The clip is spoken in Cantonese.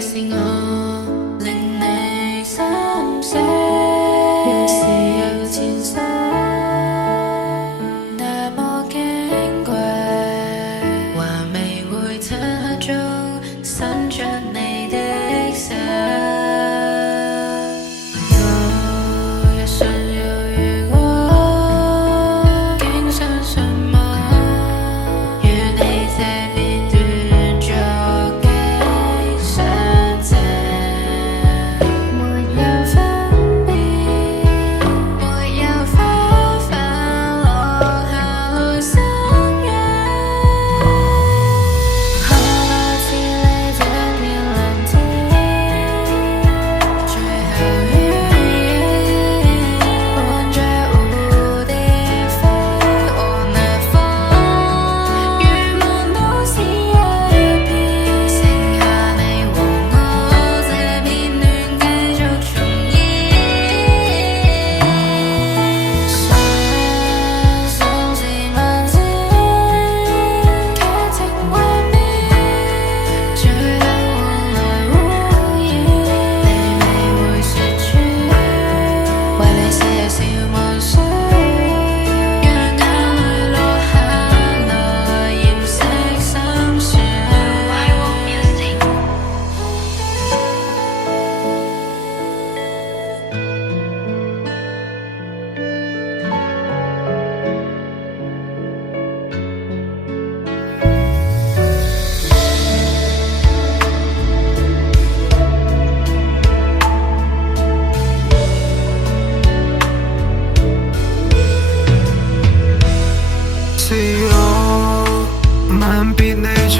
卻是我令你心死。要是有前世，那麼矜貴，還未會漆黑中伸出你的手。若一瞬猶豫過，竟相信嗎？與你這片段作幾相襯，沒有分別，沒有花瓣落後生養。可來自你這片藍天，最後於伴着蝴蝶飛往哪方？願望都是一片，剩下你和我這片段繼續重演。相心事萬千，劇情幻變，最後換來污染。你未會說穿，為你寫有笑忘書，讓眼淚落下來，掩飾心酸。是我吻別你初